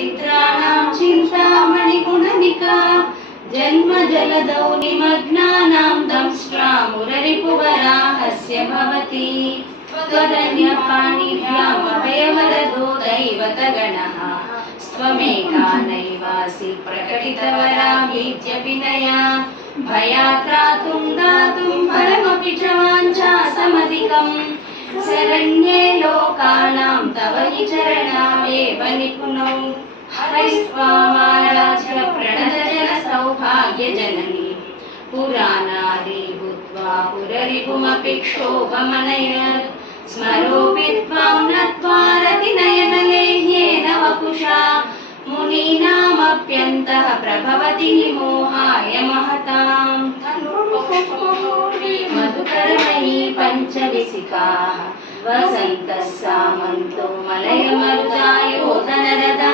चित्राणां चिन्तामणिगुणनिका जन्मजलदौ निमग्नानां दंष्ट्रामुररिपुवराहस्य भवति त्वदन्यपाणिभ्यामभयवरदो दैवतगणः स्वमेका नैवासि प्रकटितवराभीत्यभिनया भयात्रातुं दातुं फलमपि च वाञ्छासमधिकम् शरण्ये लोकानां तव हि चरणावेव निपुणौ हरिस्त्वामाराध्य प्रणतजनसौभाग्यजननी पुराणादि भूत्वा पुररिपुमपि क्षोभमनयत् स्मरोऽपि त्वां नत्वा रतिनयनलेह्येन वपुषा मुनीनामप्यन्तः प्रभवति मोहाय महतां मधुकरमयी पञ्चविसिकाः वसन्तः सामन्तो मलयमरुदायोधनरदा